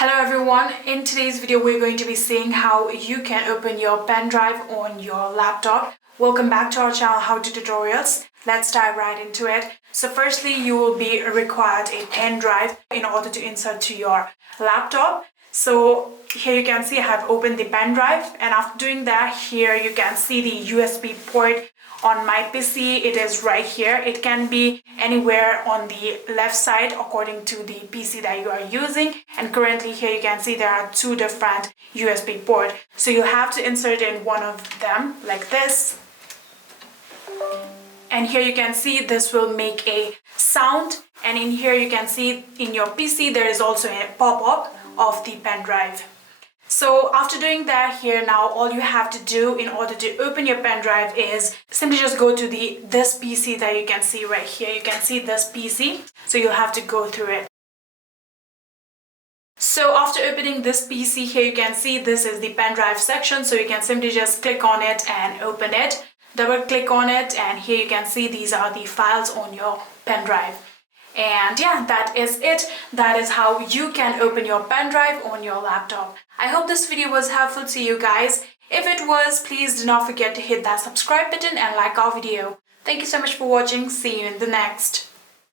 Hello everyone, in today's video we're going to be seeing how you can open your pen drive on your laptop. Welcome back to our channel How To Tutorials. Let's dive right into it. So firstly, you will be required a pen drive in order to insert to your laptop. So here you can see I have opened the pen drive, and after doing that, here you can see the USB port on my PC. It is right here. It can be anywhere on the left side according to the PC that you are using, and currently here you can see there are two different USB ports. So you have to insert in one of them like this, and here you can see this will make a sound, and in here you can see in your PC there is also a pop-up of the pen drive. So after doing that, here now all you have to do in order to open your pen drive is simply just go to this PC that you can see right here. You can see this PC, so you'll have to go through it. So after opening this PC, here you can see this is the pen drive section, so you can simply just click on it and open it. Double click on it, and here you can see these are the files on your pen drive. And yeah, that is it. That is how you can open your pen drive on your laptop. I hope this video was helpful to you guys. If it was, please do not forget to hit that subscribe button and like our video. Thank you so much for watching. See you in the next.